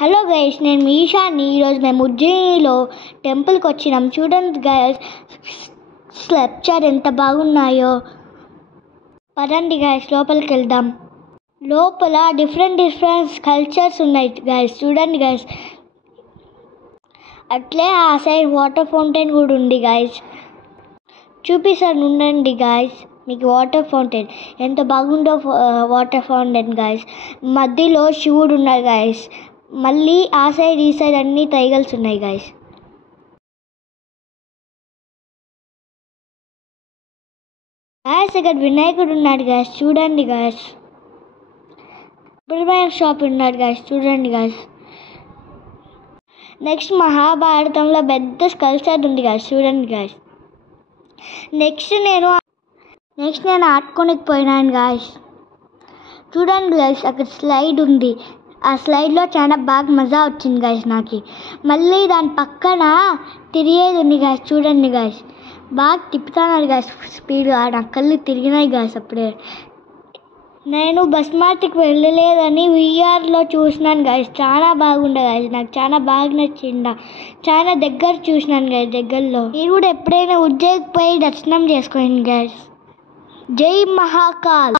Hello guys, నేను మీ ఈషాని. ఈరోజు మేము ఉజ్జయినిలో టెంపుల్కి వచ్చినాం. చూడండి గైస్, స్కల్ప్చర్ ఎంత బాగున్నాయో. పదండి గైస్, లోపలికి వెళ్దాం. లోపల డిఫరెంట్ కల్చర్స్ ఉన్నాయి గైస్. చూడండి గైస్, అట్లే ఆ సైడ్ వాటర్ ఫౌంటైన్ కూడా ఉంది గైస్. చూపిస్తాను ఉండండి గైస్. మీకు వాటర్ ఫౌంటైన్ ఎంత బాగుందో. వాటర్ ఫౌంటైన్ గైస్, మధ్యలో శివుడు ఉన్నాడు గైస్. మళ్ళీ ఆ సైడ్ ఈ సైడ్ అన్ని టైగల్స్ ఉన్నాయి గైస్. ఇక్కడ వినాయకుడు ఉన్నాడు గైస్. చూడండి గైస్, వినాయక షాప్ ఉన్నాడు గైస్. చూడండి గైస్, నెక్స్ట్ మహాభారతంలో పెద్ద స్కల్ప్చర్ ఉంది గైస్. చూడండి గైస్, నెక్స్ట్ నేను ఆడుకోనికి పోయినాను గైస్. చూడండి గైస్, అక్కడ స్లైడ్ ఉంది. ఆ స్లైడ్లో చాలా బాగా మజా వచ్చింది గైస్ నాకు. మళ్ళీ దాని పక్కన తిరిగేది ఉంది గైస్. చూడండి గైస్, బాగా తిప్పుతున్నారు గైస్ స్పీడ్గా. నా కళ్ళు తిరిగినాయి గైస్. అప్పుడే నేను బస్మార్ట్కి వెళ్ళలేదని వీఆర్లో చూసినాను గైస్. చాలా బాగుండే గైస్, నాకు చాలా బాగా నచ్చింది. చాలా దగ్గర చూసినాను గైస్, దగ్గరలో. మీరు కూడా ఎప్పుడైనా ఉజ్జయినికి పోయి దర్శనం చేసుకోండి గైస్. జై మహాకాల్.